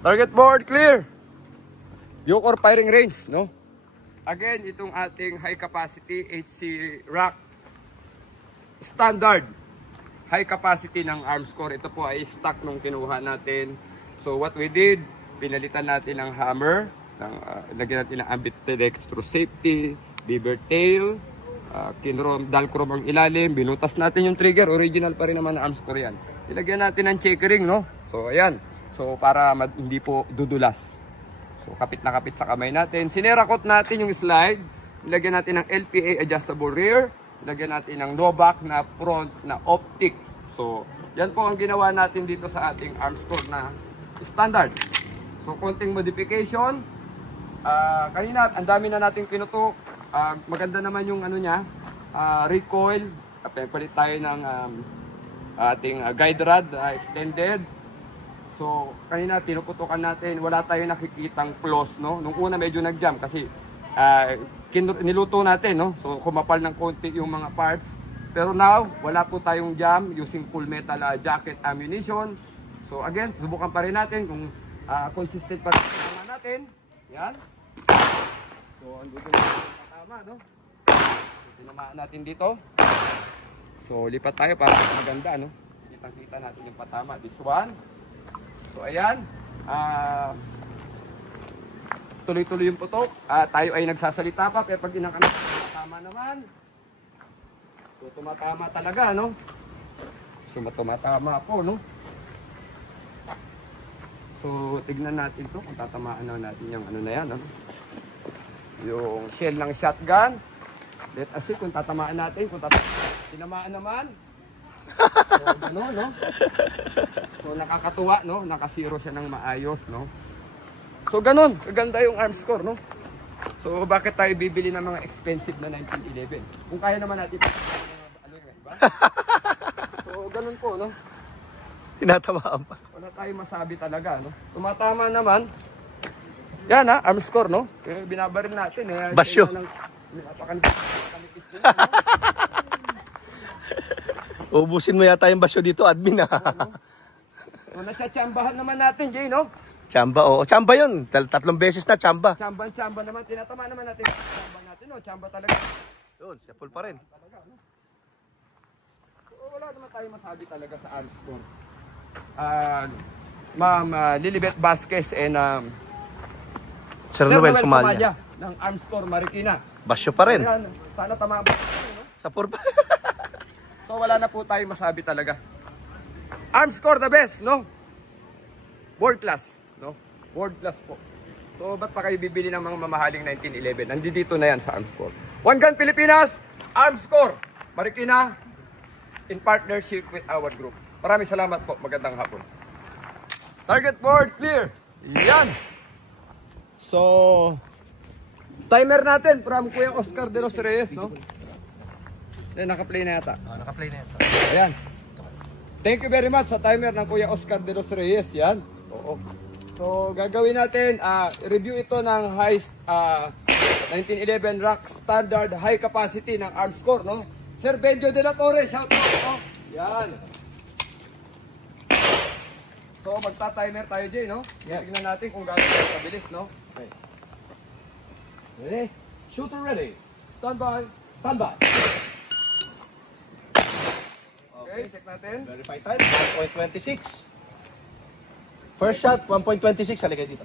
Target board clear. Eucor firing range, no? Again, itong ating high capacity HC rack standard high capacity ng Armscor. Ito po ay stock nung kinuha natin. So what we did, pinalitan natin ng hammer, lagyan natin ng ambidextrous safety, beaver tail, dalchrome ang ilalim, binutas natin yung trigger, original pa rin naman na Armscor yan. Ilagyan natin ng checkering, no? So ayan, so para hindi po dudulas. So kapit na kapit sa kamay natin. Sinerakot natin yung slide, ilagyan natin ng LPA adjustable rear, ilagyan natin ng Novak na front na optic. So yan po ang ginawa natin dito sa ating Armscor na standard. So konting modification. Kanina ang dami na nating pinutok. Maganda naman yung ano niya, recoil. Palit tayo ng ating guide rod extended. So kanina tinuputukan natin, wala tayong nakikitang flaws, no? Nung una medyo nag-jam kasi niluto natin, no? So kumapal ng konti yung mga parts. Pero now, wala po tayong jam using full metal jacket ammunition. So again, subukan pa rin natin kung consistent pa rin natin. Yan. So andito na yung patama, no? So, tinamaan natin dito. So lipat tayo para maganda, no? Kitang-kita natin yung patama. This one. So ayan. Tuloy-tuloy yung putok. Tayo ay nagsasalita pa, pero pag inakanak, tumatama naman. So tumatama talaga, no? So tumatama po, no? So tignan natin to kung tatamaan na natin yung ano na yan, no? Yung shell ng shotgun. Let us see kung tatamaan natin, kung tinamaan naman. So ano, no? So nakakatuwa, no? Nakasiro siya ng maayos, no? So ganun, kaganda yung Armscor, no? So bakit tayo bibili ng mga expensive na 1911? Kung kaya naman natin ano yung iba? So ganun po, no? Tinatamaan pa. Wala tayong masabi talaga, no? Tumatama naman. Yan ha, Armscor, no? Kaya binabaril natin, eh. Basyo. Napakanipis nyo, no? Ubusin mo yata yung basyo dito, admin, ha? So natsatsambahan naman natin, Jay, no? Tsamba, oo. Tsamba yun. 3 beses na tsamba. Tsamba naman. Tinatama naman natin. Tsamba natin, no? Tsamba talaga. Yun, sapul pa rin. Talaga, no? So, wala naman tayong masabi talaga sa Armscor. Ma'am Lilibet Vasquez and Sir Noel Somalia ng Armscor Marikina. Basyo pa rin. Ayan, sana tama ba? No? Sapul pa. So wala na po tayong masabi talaga. Armscor the best, no? World class, no? World class po. So ba't pa kayo bibili ng mga mamahaling 1911? Nandito na yan sa Armscor. One Gun Pilipinas, Armscor Marikina, in partnership with our group. Maraming salamat po. Magandang hapon. Target board clear. Yan. So timer natin from Kuya Oscar de los Reyes, no? Naka-play na yata. Naka-play na yata. Ayan. Thank you very much sa timer ng Kuya Oscar de los Reyes. Yan. Oo. So gagawin natin, review ito ng 1911 rack standard high capacity ng Armscor, no? Sir Benjo de la Torre, shout out, no? Yan. So magta-timer tayo, Jay, no? Yeah. Tignan natin kung gaano tayo kabilis, no? Okay. Ready? Shooter ready. Stand by. Stand by. Okay, check natin. Verify time, 1.26. First shot, 1.26. Halika dito.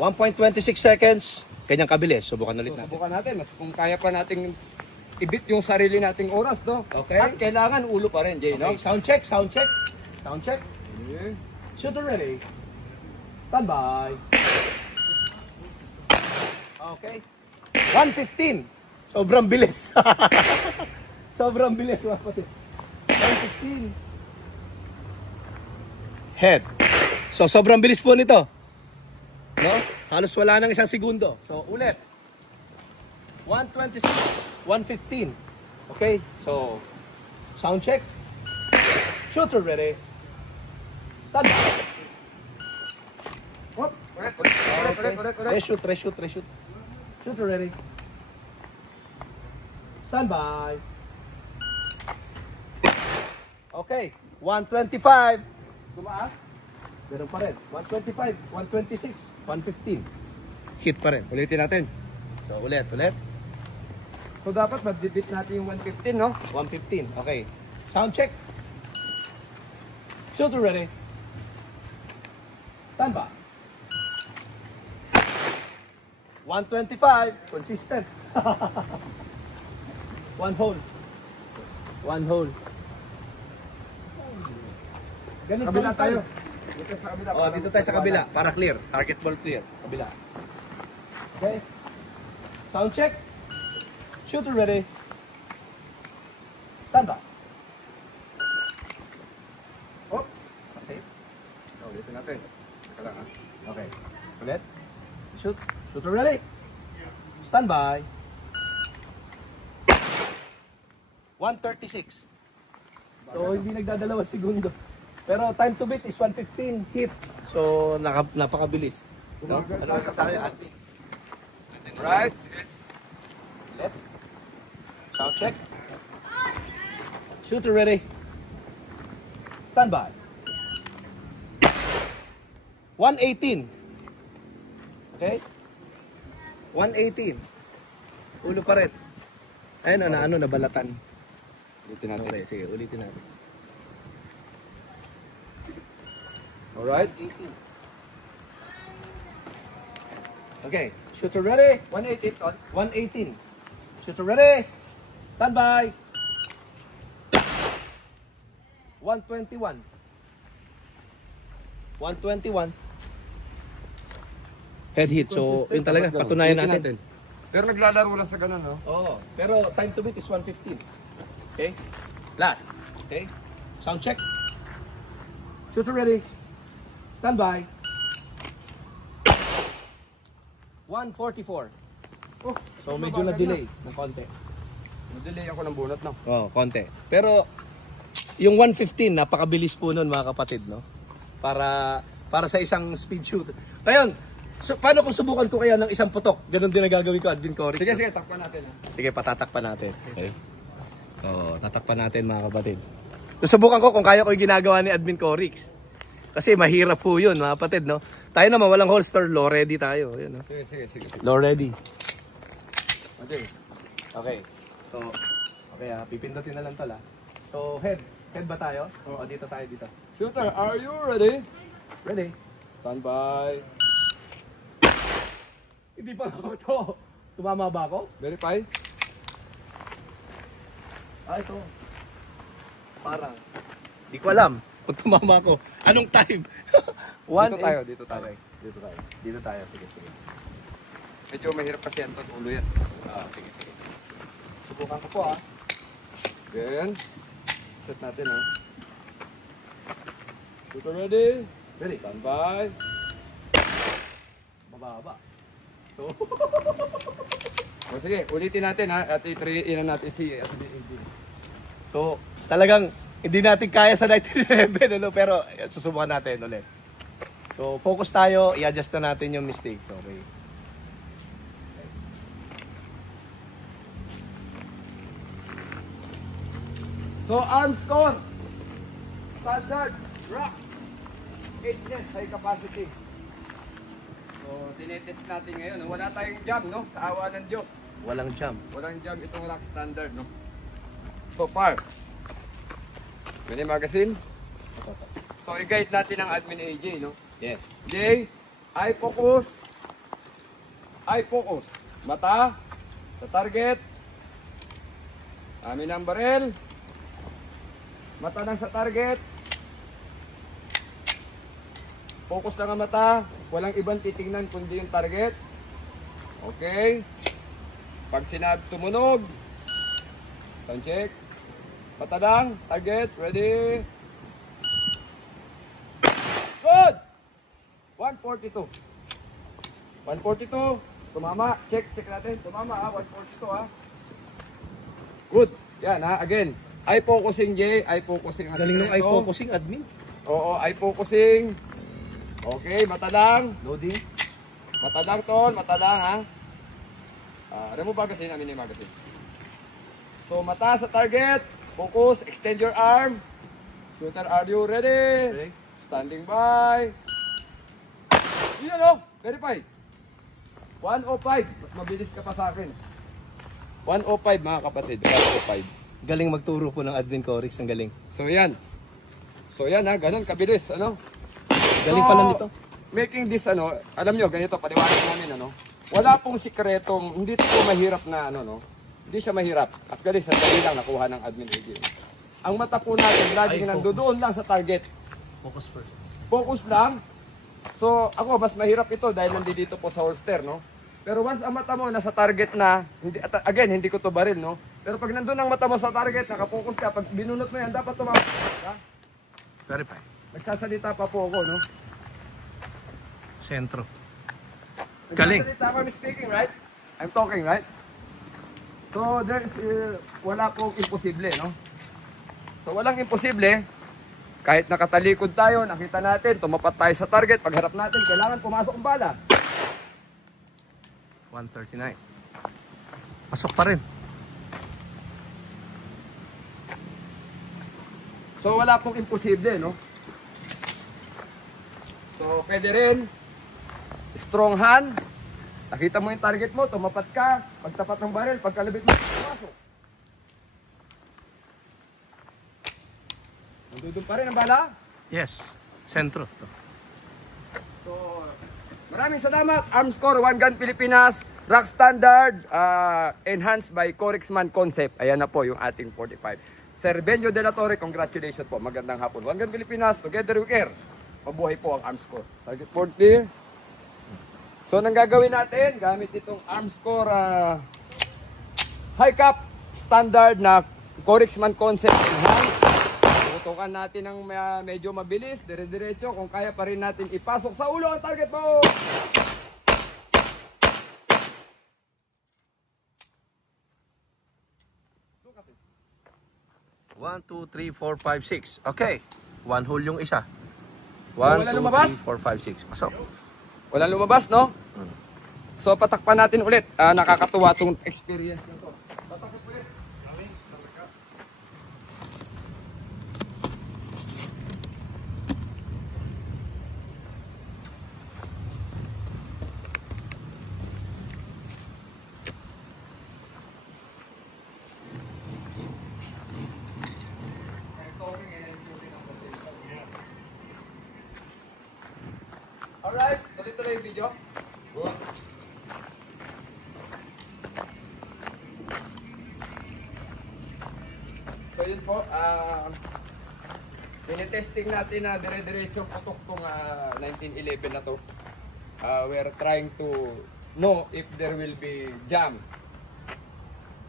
1.26 seconds. Kanyang kabilis. Subukan ulit natin. Subukan natin. Mas kung kaya pa nating i-beat yung sarili nating oras, no? Okay. At kailangan ulo pa rin, Jay, no? Okay. Sound check, sound check. Sound check. Okay. Shooter ready. Stand by. Okay. 1:15. Sobrang bilis. Sobrang bilis, mga kapatid. 1:15. Head. So, sobrang bilis po nito. No? Halos wala nang 1 segundo. So, ulit. 1:26. 1:15. Okay? So, sound check. Shooter ready. Stand by. Correct. Reshoot. Shooter ready. Stand by. Okay, 125. Tumaas. Ganun pa rin. 125, 126, 115. Hit pa rin. Ulitin natin. So, ulit. So dapat mag-beat natin yung 115, no? 115. Okay. Sound check. Shooter ready. Stand by. 125. Consistent. One hole. Ganun Kabila pa rin tayo. Dito sa kabila. Oh, dito tayo sa kabila para clear. Target ball clear. Kabila. Okay. Sound check. Shooter ready. Stand by. Oh, Safe. ulitin natin. Teka lang, ha? Okay. Ulit. Shoot. Shooter ready. Stand by. 136. So, hindi nagdadalawa segundo. Pero time to beat is 115 hit. So, napakabilis. No? Ano ang kasali? Right. Left. Sound check. Shooter ready. Stand by. 118. Okay? 118. Ulo pa rin. Ayun, nabalatan. Ulitin natin. Okay, sige, ulitin natin. Alright. 18. Okay, shooter ready. 188 on. 118. Shooter ready. Stand by. 121. 121. Head hit. So, yun talaga. Patunayan natin. Pero naglalaro lang sa ganun, no? Oo. Pero time to beat is 115. Okay? Last. Okay? Sound check. Shooter ready. Stand by. 144. Oh, So medyo na-delay ng konti. na-delay ako ng bunot, no? Oo, konti. Pero yung 115, napakabilis po nun mga kapatid, no? Para sa isang speed shoot. Ngayon, so, paano kung subukan ko kaya ng isang putok? Ganon din ang gagawin ko, Advin Cory. Sige, takpan natin, ha? Sige, patatakpan natin. Okay. Oo, tatakpan natin mga kapatid. Susubukan ko kung kaya ko yung ginagawa ni Admin Corix. Kasi mahirap po yun mga kapatid, no? Tayo naman walang holster, low ready tayo. Yun, no? Sige. Low ready. Okay. Okay. So, okay pipindutin na lang tala. So, head ba tayo? O dito tayo dito. Shooter, are you ready? Ready? Stand by. Hindi pa ako to. Tumama ba ako? Verify. Ito. Parang. Di ko alam kung tumama ako. Anong time? Dito tayo. Okay. Dito tayo. Sige. Medyo mahirap kasi yan, ulo yan. Sige. Subukan ko po Then, set natin, ha? Shooter ready? Ready? Stand by. Mababa. So, O sige, ulitin natin, ha? At i-try-in natin si SBAB. so, talagang hindi natin kaya sa 1911, ano, pero susubukan natin ulit. So, focus tayo, i-adjust na natin yung mistakes. Okay. So, arm score. Standard. Rock. 8 high capacity. So, tinetest natin ngayon. Wala tayong jam, no? Sa awa ng Diyos. Walang jump. Walang jam itong rock standard, no? So far. Mini magazine. So, i-guide natin ang admin AJ, no? Yes. J, eye focus. Eye focus. Mata. Sa target. Amin ang barel. Mata lang sa target. Focus lang ang mata. Walang ibang titingnan kundi yung target. Okay. Pag sinabi tumunog. Sound check. Mata lang. Target. Ready. Good! 142. 142. Tumama. Check natin. Tumama ha. 142 ha. Good. Yan ha. Again. Eye focusing J. Eye focusing. Galing ng eye focusing, admin. Oo. Eye focusing. Okay. Mata lang. Loading. Mata lang tol. Mata lang ha. Remove magazine. Amin yung magazine. So mata sa target. Focus. Extend your arm. Shooter, are you ready? Ready? Standing by. Yun o, verify. 105. Mas mabilis ka pa sa akin. 105 mga kapatid. 105. Galing magturo po ng Admin Corix. Ang galing. So yan. So yan ha, ganun kabilis. Ano? Galing pala nito. Making this ano, alam nyo, ganito, paliwanag namin ano. Wala pong sikretong, hindi ito mahirap na ano no. Hindi siya mahirap. Actually, sandali lang nakuha ng Admin AJ. Ang mata po natin, laging nandoon lang sa target. Focus first. Focus lang. So, ako, mas mahirap ito dahil nandito po sa holster, no? Pero once ang mata mo nasa target na, hindi ko to baril, no? Pero pag nandun ang mata mo sa target, nakapokus ka, pag binunot mo yan, dapat tumama. Verify. Nagsasalita pa po ako, no? Sentro. Galing. Nagsasalita pa, I'm speaking, right? I'm talking, right? So, wala pong imposible, no? So, walang imposible. Kahit nakatalikod tayo, nakita natin, tumapat tayo sa target, pagharap natin, kailangan pumasok ang bala. 139. Pasok pa rin. So, wala pong imposible, no? So, pwede rin, strong hand, nakita mo yung target mo, tumapat ka, pagtapat ng baril, pagkalabit mo, pumasok. Nandun pa rin ang bala? Yes. Sentro. So, maraming salamat. Armscore, One Gun Pilipinas, Rock Standard, enhanced by Corixman Concept. Ayan na po yung ating 45. Sir Benjo de la Torre, congratulations po. Magandang hapon. One Gun Pilipinas, together we care. Mabuhay po ang Armscore. Target 40. So, nang gagawin natin, gamit itong Armscore high cap standard na Corixman Concept enhanced. Tutukan natin ng medyo mabilis, dire-diretso, kung kaya pa rin natin ipasok sa ulo ang target mo. One, 2, 3, 4, 5, 6. Okay. One hole yung isa. Wala 1, 2, lumabas? 3, 4, 5, 6. Pasok. Walang lumabas, no? So, patakpan natin ulit. Nakakatuwa itong experience na to. Patakpan ulit. Alright, tuloy-tuloy yung video. So yun po, tinitesting natin na dire-diretso putok tong 1911 na to. We're trying to know if there will be jam.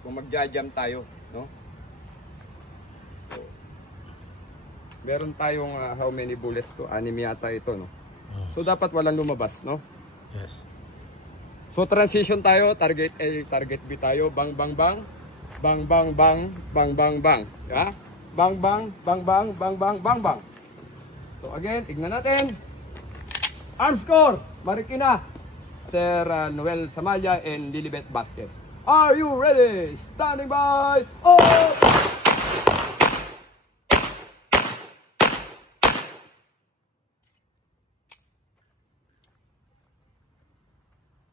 Kung magja-jam tayo, no? So, meron tayong how many bullets to? 6 yata ito, no? So dapat walang lumabas, no? Yes. So transition tayo, target A, target B tayo, bang bang bang, bang bang bang, bang bang bang, yeah? Bang bang, bang bang, bang bang, bang bang. So again, tignan natin. Armscore, Marikina, Sir Noel Samalia and Lilibet Vasquez. Are you ready? Standing by. Oh!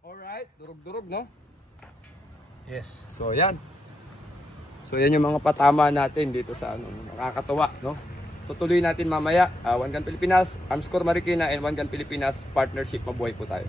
Alright, durog-durog, no? Yes. So, yan. So, yan yung mga patama natin dito sa ano, nakakatuwa, no? So, tuloy natin mamaya. One Gun Pilipinas, Armscore Marikina, and One Gun Pilipinas partnership. Mabuhay po tayo.